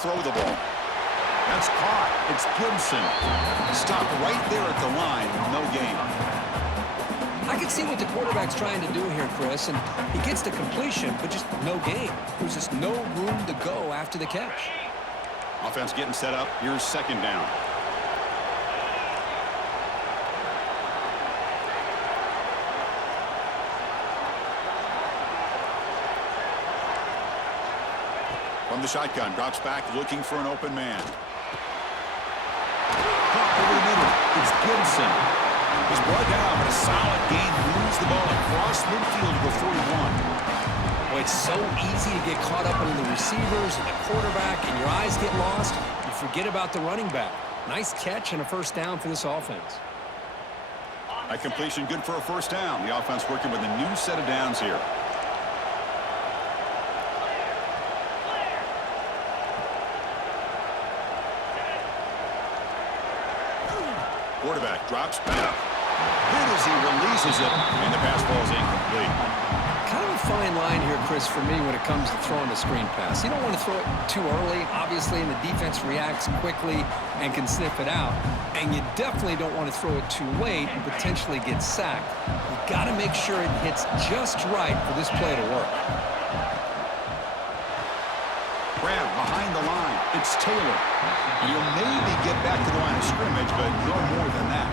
throw the ball. That's caught. It's Gibson. Stopped right there at the line. No gain. I can see what the quarterback's trying to do here, Chris, and he gets the completion, but just no gain. There's just no room to go after the catch. Offense getting set up. Here's second down. From the shotgun, drops back, looking for an open man. Caught over the middle. It's Gibson. He's brought down, but a solid gain. Moves the ball across midfield to the 41. Well, it's so easy to get caught up in the receivers and the quarterback, and your eyes get lost. You forget about the running back. Nice catch and a first down for this offense. A completion good for a first down. The offense working with a new set of downs here. Quarterback drops back. Hit as he releases it, and the pass ball is incomplete. Kind of a fine line here, Chris, for me when it comes to throwing a screen pass. You don't want to throw it too early, obviously, and the defense reacts quickly and can sniff it out. And you definitely don't want to throw it too late and potentially get sacked. You've got to make sure it hits just right for this play to work. Grab behind the line. It's Taylor. He'll maybe get back to the line of scrimmage, but no more than that.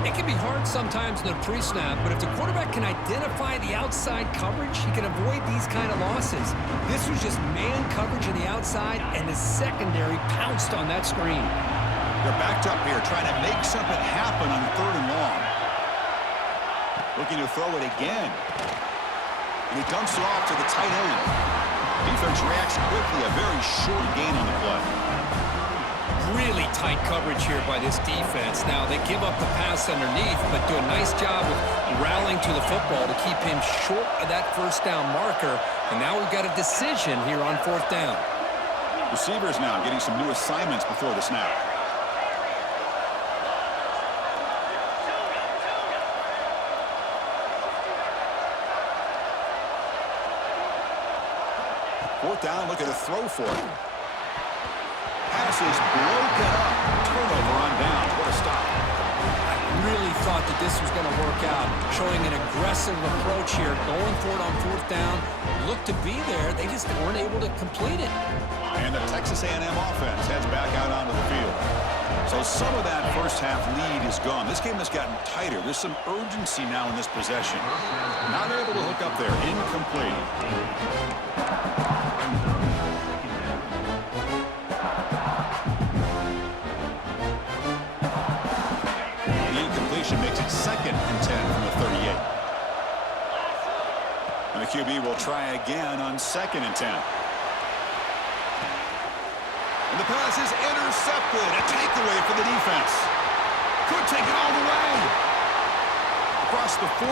It can be hard sometimes in the pre-snap, but if the quarterback can identify the outside coverage, he can avoid these kind of losses. This was just man coverage on the outside, and the secondary pounced on that screen. They're backed up here, trying to make something happen on third and long. Looking to throw it again. And he dumps it off to the tight end. Defense reacts quickly, a very short gain on the play. Really tight coverage here by this defense. Now, they give up the pass underneath, but do a nice job of rallying to the football to keep him short of that first down marker. And now we've got a decision here on fourth down. Receivers now getting some new assignments before the snap. Fourth down, look at a throw for it. Pass is broken up. Turnover on down. What a stop. I really thought that this was going to work out. Showing an aggressive approach here. Going for it on fourth down. Looked to be there. They just weren't able to complete it. And the Texas A&M offense heads back out onto the field. So some of that first half lead is gone. This game has gotten tighter. There's some urgency now in this possession. Not able to hook up there. Incomplete. Makes it second and 10 from the 38. And the QB will try again on second and 10. And the pass is intercepted. A takeaway for the defense. Could take it all the way. Across the 40.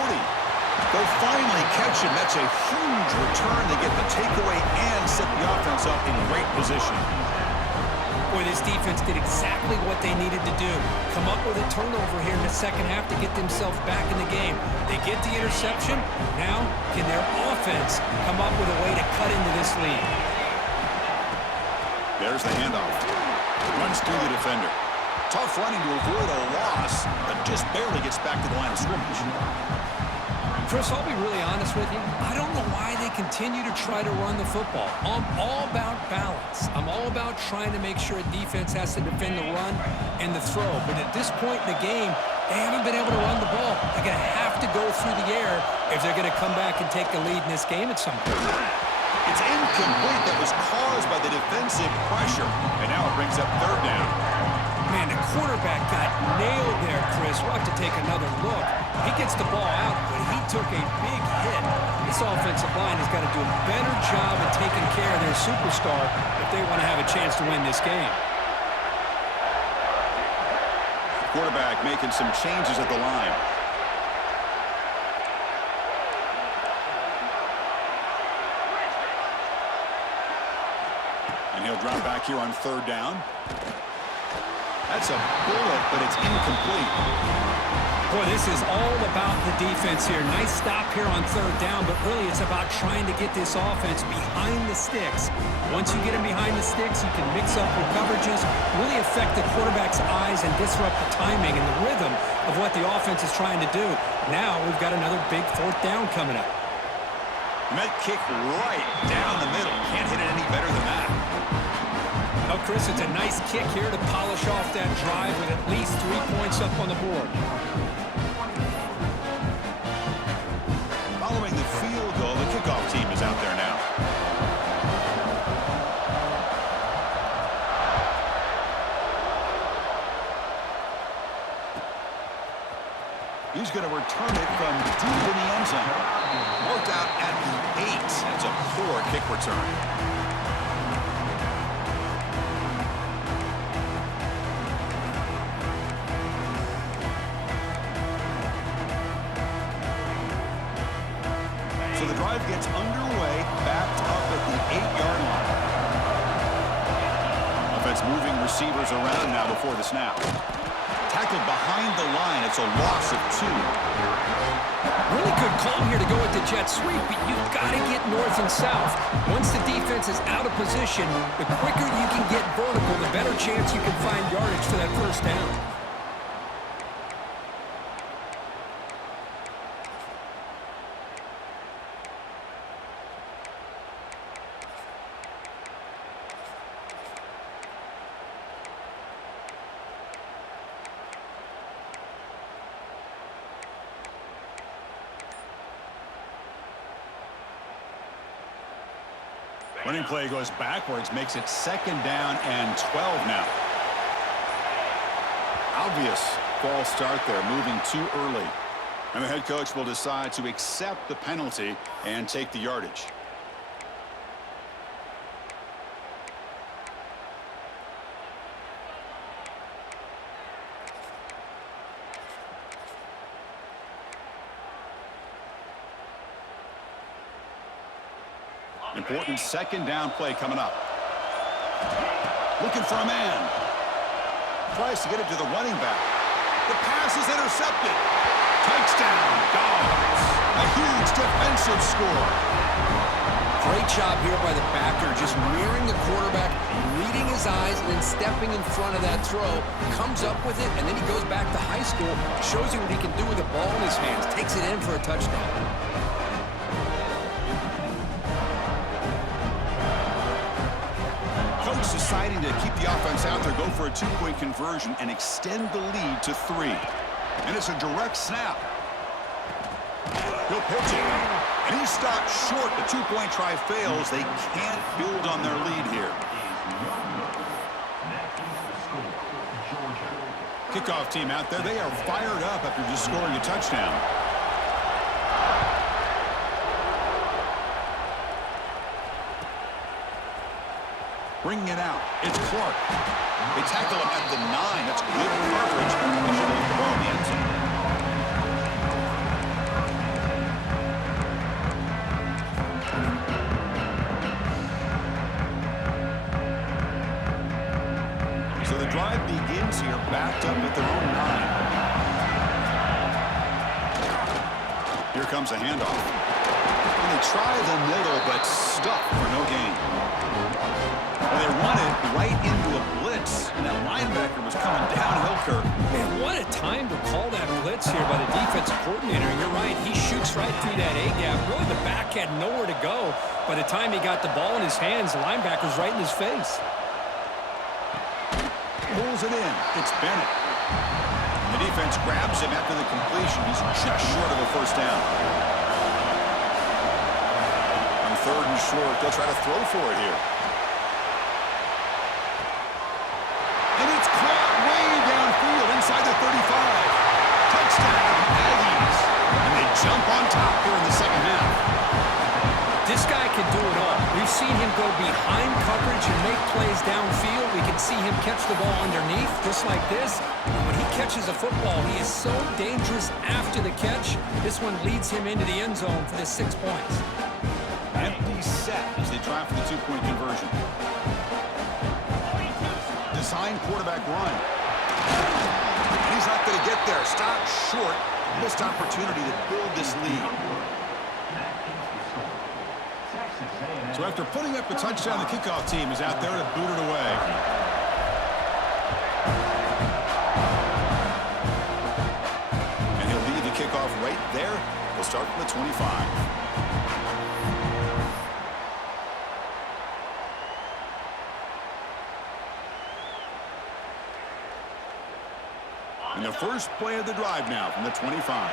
They'll finally catch him. That's a huge return. They get the takeaway and set the offense up in great position. Boy, this defense did exactly what they needed to do. Come up with a turnover here in the second half to get themselves back in the game. They get the interception. Now, can their offense come up with a way to cut into this lead? There's the handoff. Runs through the defender. Tough running to avoid a loss, but just barely gets back to the line of scrimmage. Chris, I'll be really honest with you. I don't know why they continue to try to run the football. I'm all about balance. I'm all about trying to make sure a defense has to defend the run and the throw. But at this point in the game, they haven't been able to run the ball. They're going to have to go through the air if they're going to come back and take the lead in this game at some point. It's incomplete. That was caused by the defensive pressure. And now it brings up third down. Man, the quarterback got nailed there, Chris. We'll have to take another look. He gets the ball out, but he took a big hit. This offensive line has got to do a better job of taking care of their superstar if they want to have a chance to win this game. Quarterback making some changes at the line. And he'll drop back here on third down. That's a bullet, but it's incomplete. Boy, this is all about the defense here. Nice stop here on third down, but really it's about trying to get this offense behind the sticks. Once you get them behind the sticks, you can mix up your coverages, really affect the quarterback's eyes and disrupt the timing and the rhythm of what the offense is trying to do. Now we've got another big fourth down coming up. Met kick right down the middle. Can't hit it any better than that. Oh, Chris, it's a nice kick here to polish off that drive with at least 3 points up on the board. Following the field goal, the kickoff team is out there now. He's going to return it from deep in the end zone. Marked out at the 8. That's a poor kick return. So the drive gets underway, backed up at the 8-yard line. Offense moving receivers around now before the snap. Tackled behind the line. It's a loss of 2. Really good call here to go with the jet sweep, but you've got to get north and south. Once the defense is out of position, the quicker you can get vertical, the better chance you can find yardage for that first down. Running play goes backwards, makes it 2nd down and 12 now. Obvious false start there, moving too early. And the head coach will decide to accept the penalty and take the yardage. Important 2nd down play coming up. Looking for a man. Tries to get it to the running back. The pass is intercepted. Touchdown, Dogs. A huge defensive score. Great job here by the backer, just mirroring the quarterback, reading his eyes, and then stepping in front of that throw. Comes up with it, and then he goes back to high school, shows you what he can do with the ball in his hands, takes it in for a touchdown. Coach deciding to keep the offense out there, go for a 2-point conversion and extend the lead to 3. And it's a direct snap. He'll pitch it. And he stopped short. The 2-point try fails. They can't build on their lead here. Kickoff team out there. They are fired up after just scoring a touchdown. Bringing it out. It's Clark. They tackle him at the 9. That's good coverage. They should leave the ball in the end zone. So the drive begins here, backed up at their own 9. Here comes a handoff. And they try the middle, but stuck for no gain. Well, they run it right into a blitz, and that linebacker was coming downhill, Kirk. Man, what a time to call that blitz here by the defensive coordinator. You're right, he shoots right through that A-gap. Really, the back had nowhere to go. By the time he got the ball in his hands, the linebacker's right in his face. Pulls it in. It's Bennett. The defense grabs him after the completion. He's just short of a first down. On 3rd and short, they'll try to throw for it here. Inside the 35. Touchdown, Aggies. And they jump on top here in the second half. This guy can do it all. We've seen him go behind coverage and make plays downfield. We can see him catch the ball underneath, just like this. And when he catches a football, he is so dangerous after the catch. This one leads him into the end zone for the 6 points. Empty set as they try for the 2-point conversion. Design quarterback run. he's not going to get there. Stop short. Missed opportunity to build this lead. So after putting up a touchdown, the kickoff team is out there to boot it away. And he'll leave the kickoff right there. He'll start from the 25. And the first play of the drive now from the 25.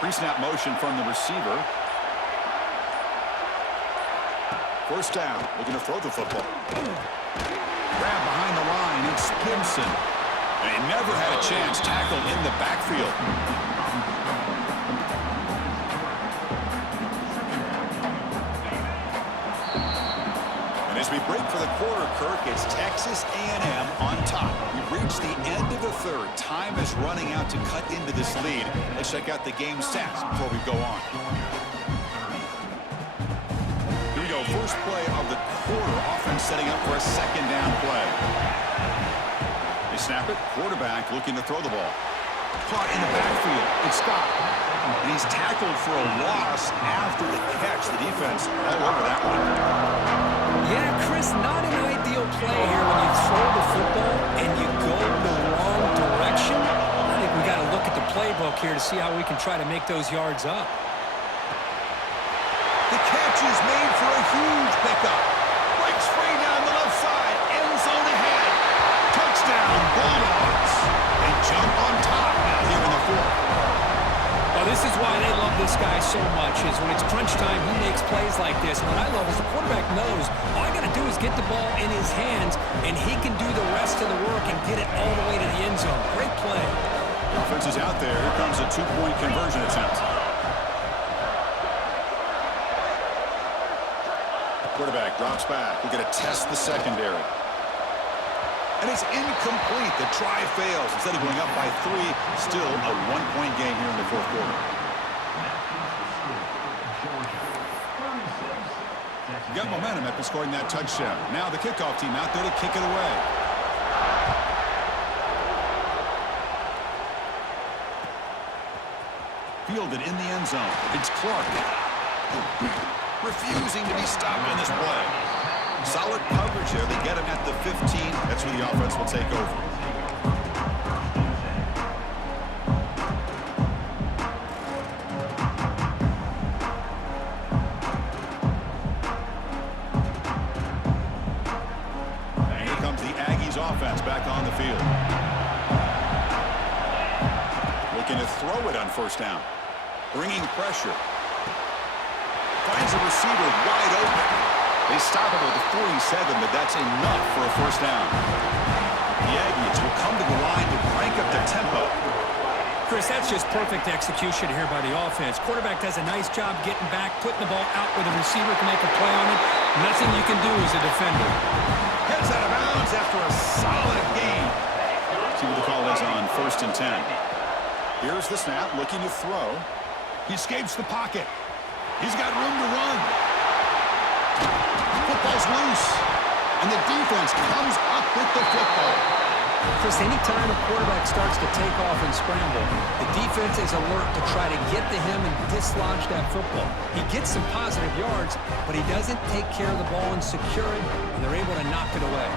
Pre-snap motion from the receiver. First down, looking to throw the football. Grab behind the line, it's Stimson. And he never had a chance tackled in the backfield. As we break for the quarter, Kirk, it's Texas A&M on top. We've reached the end of the third. Time is running out to cut into this lead. Let's check out the game stats before we go on. Here we go. First play of the quarter. Offense setting up for a second down play. They snap it. Quarterback looking to throw the ball. Caught in the backfield. It's Scott. And he's tackled for a loss after the catch. The defense all over that one. Yeah, Chris, not an ideal play here when you throw the football and you go the wrong direction. I think we got to look at the playbook here to see how we can try to make those yards up. The catch is made for a huge pickup. Breaks free down the left side. End zone ahead. Touchdown, Bulldogs. They jump on top now here in the fourth. Well, this is why they love this guy so much, is when it's crunch time, he makes plays like this. And what I love is the quarterback knows all I got to do is get the ball in his hands, and he can do the rest of the work and get it all the way to the end zone. Great play. Offense is out there. Here comes a two-point conversion attempt. Quarterback drops back. We're going to test the secondary. And it's incomplete. The try fails. Instead of going up by 3, still a one-point game here in the fourth quarter. Got momentum after scoring that touchdown. Now the kickoff team out there to kick it away. Fielded in the end zone. It's Clark. Refusing to be stopped on this play. Solid coverage there. They get him at the 15. That's where the offense will take over. And here comes the Aggies offense back on the field. Looking to throw it on first down. Bringing pressure. Finds a receiver wide open. They stop him at the 47, but that's enough for a first down. The Aggies will come to the line to crank up the tempo. Chris, that's just perfect execution here by the offense. Quarterback does a nice job getting back, putting the ball out where the receiver can make a play on it. Nothing you can do as a defender. Heads out of bounds after a solid game. See what the call is on 1st and 10. Here's the snap, looking to throw. He escapes the pocket. He's got room to run. Football's loose, and the defense comes up with the football. Chris, anytime a quarterback starts to take off and scramble, the defense is alert to try to get to him and dislodge that football. He gets some positive yards, but he doesn't take care of the ball and secure it, and they're able to knock it away.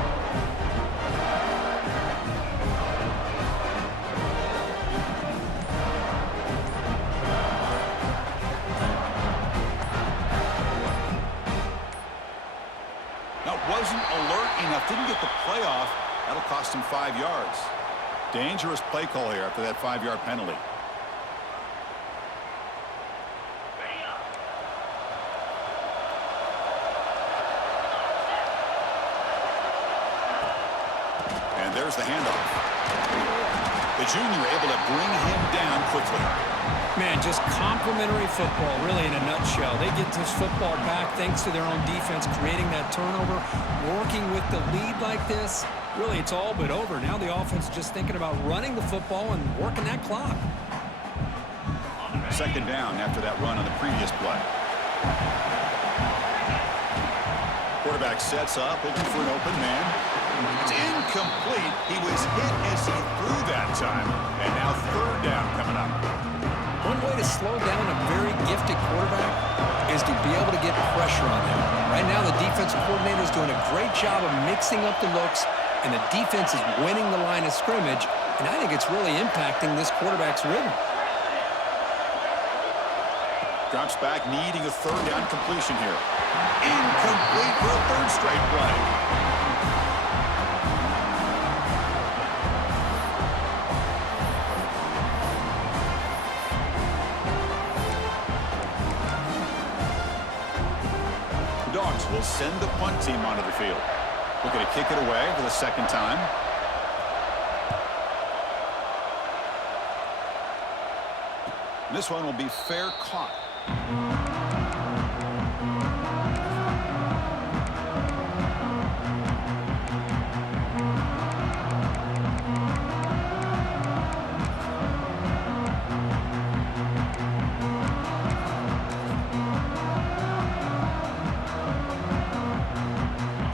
Wasn't alert enough, didn't get the play off. That'll cost him 5 yards. Dangerous play call here after that 5-yard penalty. And there's the handoff. The junior able to bring him down quickly. Man, just complimentary football, really, in a nutshell. They get this football back thanks to their own defense, creating that turnover, working with the lead like this. Really, it's all but over. Now the offense is just thinking about running the football and working that clock. Second down after that run on the previous play. Quarterback sets up, looking for an open man. It's incomplete. He was hit as he threw that time. And now third down coming up. One way to slow down a very gifted quarterback is to be able to get pressure on him. Right now, the defensive coordinator is doing a great job of mixing up the looks, and the defense is winning the line of scrimmage, and I think it's really impacting this quarterback's rhythm. Drops back, needing a third down completion here. Incomplete for a third straight play. The Dogs will send the punt team onto the field. Looking to kick it away for the second time. This one will be fair caught.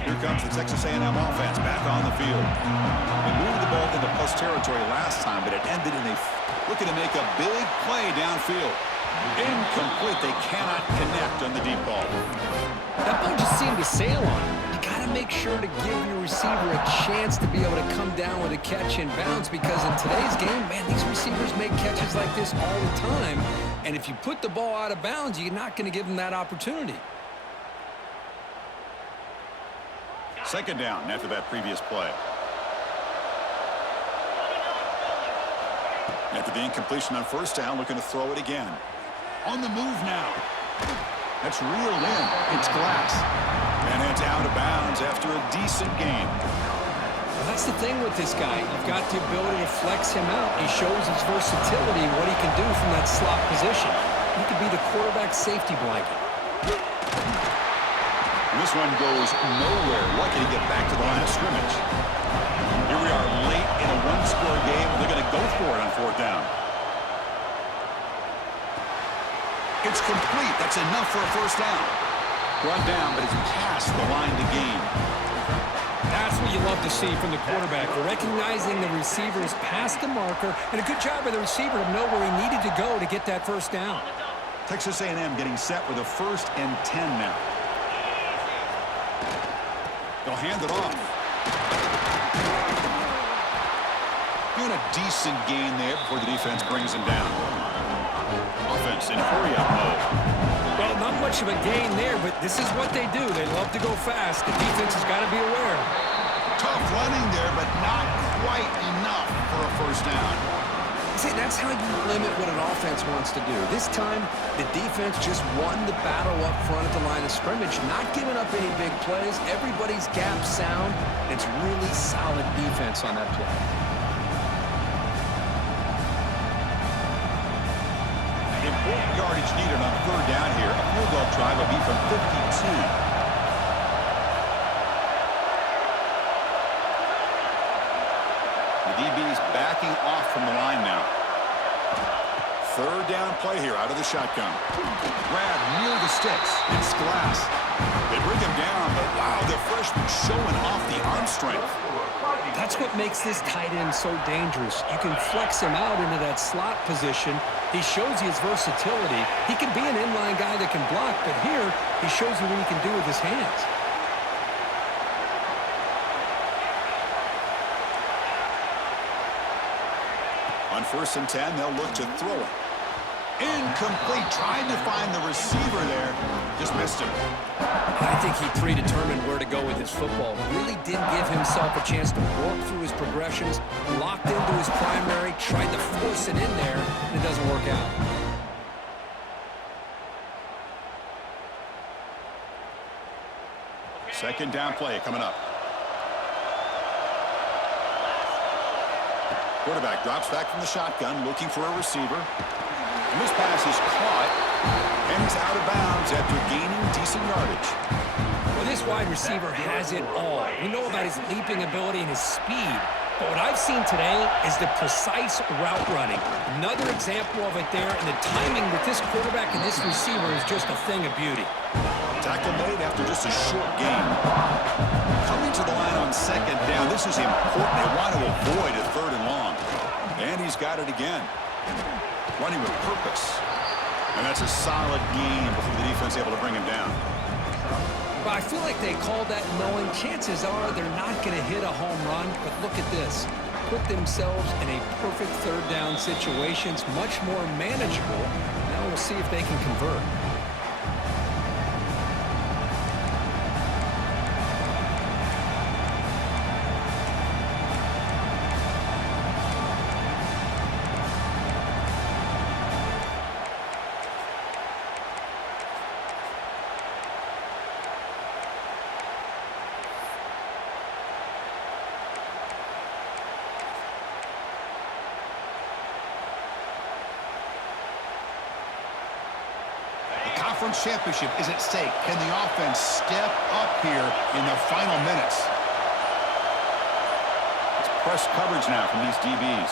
Here comes the Texas A&M offense back on the field. They moved the ball into plus territory last time, but it ended in a looking to make a big play downfield. Incomplete. They cannot connect on the deep ball. That ball just seemed to sail on him. You got to make sure to give your receiver a chance to be able to come down with a catch in bounds, because in today's game, man, these receivers make catches like this all the time. And if you put the ball out of bounds, you're not going to give them that opportunity. Second down after that previous play. After the incompletion on first down, looking to throw it again. On the move now. That's reeled in. It's Glass. And it's out of bounds after a decent gain. Well, that's the thing with this guy. You've got the ability to flex him out. He shows his versatility and what he can do from that slot position. He could be the quarterback safety blanket. And this one goes nowhere. Lucky to get back to the line of scrimmage. Here we are late in a one-score game, and they're going to go for it on fourth down. It's complete. That's enough for a first down. Brought down, but it's past the line to gain. That's what you love to see from the quarterback, recognizing the receiver is past the marker, and a good job by the receiver to know where he needed to go to get that first down. Texas A&M getting set with a 1st and 10 now. They'll hand it off. Doing a decent gain there before the defense brings him down. Offense in hurry-up mode. Well, not much of a gain there, but this is what they do. They love to go fast. The defense has got to be aware. Tough running there, but not quite enough for a first down. See, that's how you limit what an offense wants to do. This time, the defense just won the battle up front at the line of scrimmage, not giving up any big plays. Everybody's gap sound. It's really solid defense on that play. Important yardage needed on third down here. A field goal try will be from 52. The DB's backing off from the line now. Third down play here out of the shotgun. Grab near the sticks. It's Glass. They bring him down, but wow, the freshman showing off the arm strength. That's what makes this tight end so dangerous. You can flex him out into that slot position. He shows you his versatility. He can be an inline guy that can block, but here he shows you what he can do with his hands. On 1st and 10, they'll look to throw it. Incomplete. Trying to find the receiver there. Just missed him. I think he predetermined where to go with his football. Really didn't give himself a chance to work through his progressions, locked into his primary, tried to force it in there, and it doesn't work out. Second down play coming up. Quarterback drops back from the shotgun, looking for a receiver. And this pass is caught, and he's out of bounds after gaining decent yardage. Well, this wide receiver has it all. We know about his leaping ability and his speed. But what I've seen today is the precise route running. Another example of it there, and the timing with this quarterback and this receiver is just a thing of beauty. Tackle made after just just a short game. Coming to the line on second down. This is important. They want to avoid a third and long. And he's got it again. Running with purpose. And that's a solid game before the defense able to bring him down. But I feel like they called that knowing chances are they're not going to hit a home run. But look at this. Put themselves in a perfect third down situation. It's much more manageable. Now we'll see if they can convert. Conference championship is at stake. Can the offense step up here in the final minutes? It's press coverage now from these DBs.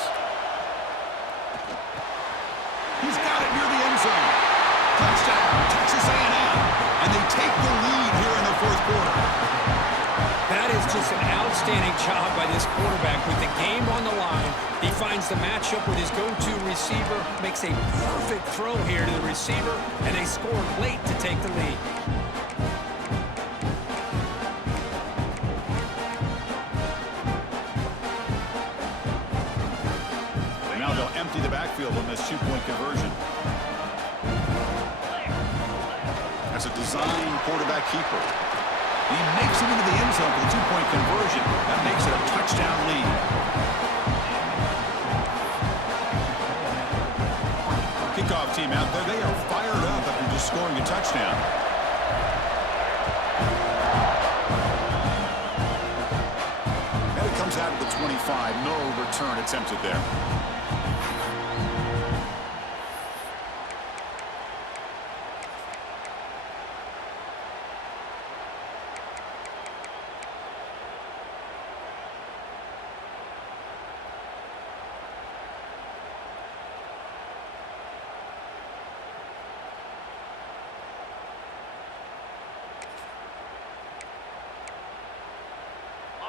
He's got it near the end zone. Touchdown, Texas A&M. And they take the lead here in the fourth quarter. That is just an outstanding job by this quarterback with the game on the line. He finds the matchup with his go-to receiver, makes a perfect throw here to the receiver, and they score late to take the lead. And now they'll empty the backfield on this two-point conversion. That's a design quarterback keeper. He makes it into the end zone for the two-point conversion. That makes it a touchdown lead. Kickoff team out there. They are fired up after just scoring a touchdown. And it comes out of the 25. No return attempted there.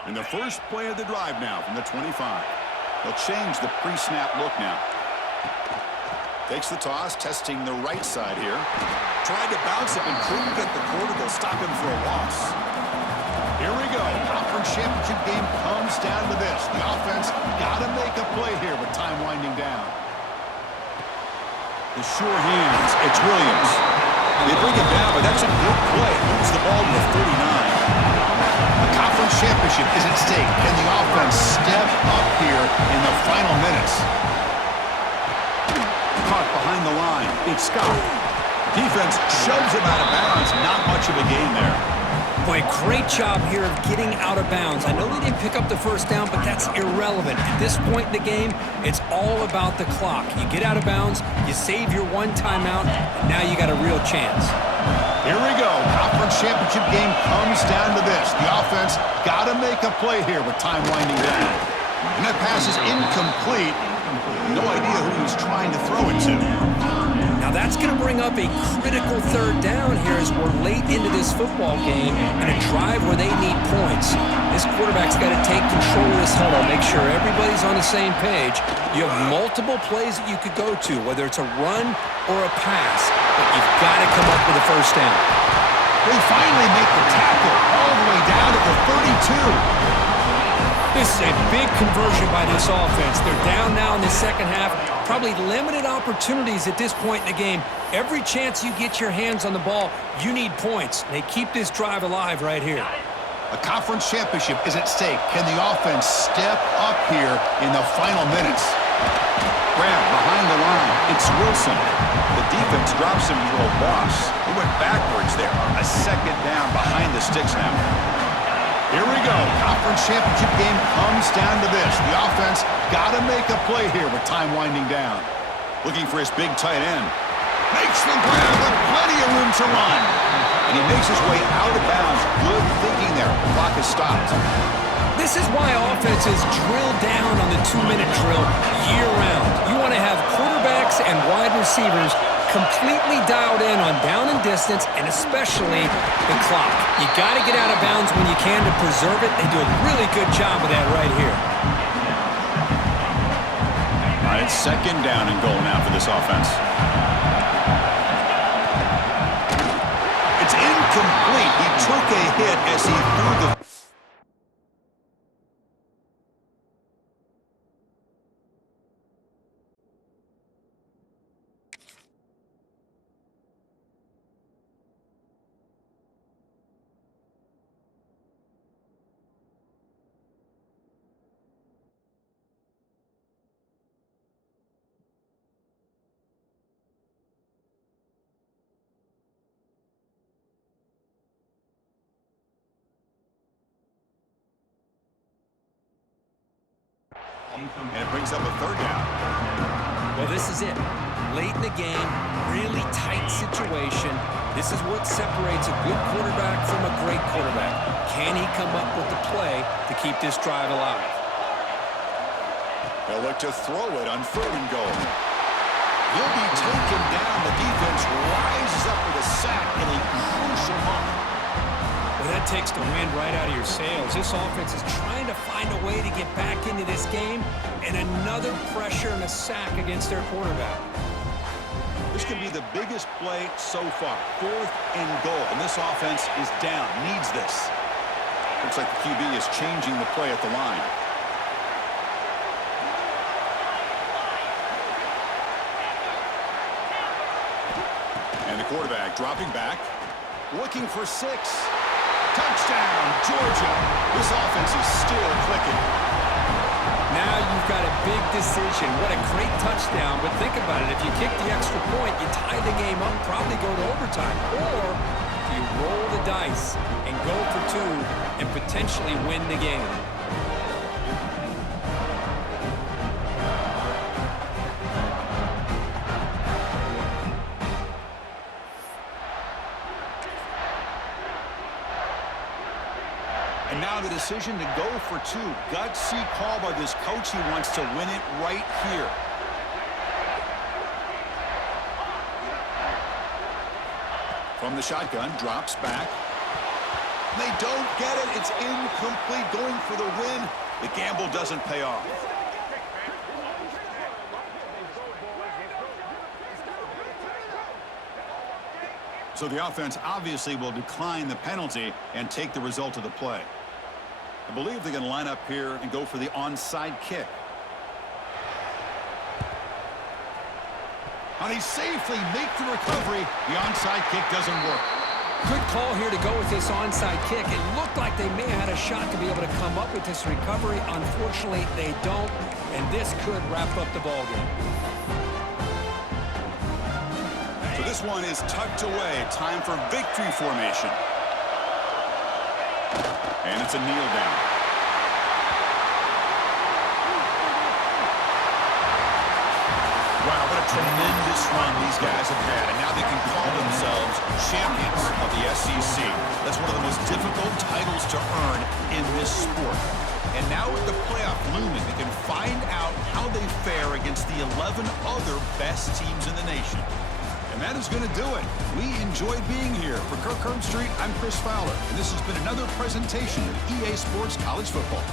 In the first play of the drive now from the 25. They'll change the pre-snap look now. Takes the toss, testing the right side here. Tried to bounce it and couldn't get the quarter. They'll stop him for a loss. Here we go. Conference championship game comes down to this. The offense got to make a play here with time winding down. The sure hands. It's Williams. They bring him down, but that's a good play. Moves the ball to the 39. The conference championship is at stake. Can the offense step up here in the final minutes? Caught behind the line. It's Scott. Defense shoves him out of bounds. Not much of a gain there. Boy, great job here of getting out of bounds. I know they didn't pick up the first down, but that's irrelevant. At this point in the game, it's all about the clock. You get out of bounds, you save your one timeout, and now you got a real chance. Here we go. Conference championship game comes down to this. The offense got to make a play here with time winding down. And that pass is incomplete. No idea who he was trying to throw it to. Now that's going to bring up a critical third down here as we're late into this football game and a drive where they need points. This quarterback's got to take control of this huddle, make sure everybody's on the same page. You have multiple plays that you could go to, whether it's a run or a pass, but you've got to come up with a first down. They finally make the tackle all the way down to the 32. This is a big conversion by this offense. They're down now in the second half. Probably limited opportunities at this point in the game. Every chance you get your hands on the ball, you need points. They keep this drive alive right here. A conference championship is at stake. Can the offense step up here in the final minutes? Grab behind the line. It's Wilson. The defense drops him for a loss. He went backwards there. A second down behind the sticks now. Here we go. Conference championship game comes down to this. The offense got to make a play here with time winding down. Looking for his big tight end. Makes the grab with plenty of room to run. And he makes his way out of bounds. Good thinking there. The clock is stopped. This is why offenses drill down on the 2-minute drill year-round. You want to have quarterbacks and wide receivers completely dialed in on down and distance, and especially the clock. You got to get out of bounds when you can to preserve it. They do a really good job of that right here. All right, it's second down and goal now for this offense. It's incomplete. He took a hit as he threw the... And it brings up a third down. Well, this is it. Late in the game, really tight situation. This is what separates a good quarterback from a great quarterback. Can he come up with the play to keep this drive alive? They'll look to throw it on 3rd and goal. He'll be taken down. The defense rises up with a sack in a crucial moment. Well, that takes the wind right out of your sails. This offense is trying to find a way to get back into this game, and another pressure and a sack against their quarterback. This could be the biggest play so far. 4th and goal, and this offense is down, needs this. Looks like the QB is changing the play at the line. And the quarterback dropping back, looking for 6. Touchdown, Georgia. This offense is still clicking. Now you've got a big decision. What a great touchdown, but think about it. If you kick the extra point, you tie the game up, probably go to overtime. Or you roll the dice and go for 2 and potentially win the game. And now the decision to go for 2. Gutsy call by this coach. He wants to win it right here. From the shotgun, drops back. They don't get it. It's incomplete. Going for the win. The gamble doesn't pay off. So the offense obviously will decline the penalty and take the result of the play. I believe they're going to line up here and go for the onside kick. And he safely makes the recovery. The onside kick doesn't work. Good call here to go with this onside kick. It looked like they may have had a shot to be able to come up with this recovery. Unfortunately, they don't, and this could wrap up the ballgame. So this one is tucked away. Time for victory formation. And it's a kneel down. Wow, what a tremendous run these guys have had. And now they can call themselves champions of the SEC. That's one of the most difficult titles to earn in this sport. And now with the playoff looming, they can find out how they fare against the 11 other best teams in the nation. And that is going to do it. We enjoyed being here. For Kirk Street, I'm Chris Fowler. And this has been another presentation of EA Sports College Football.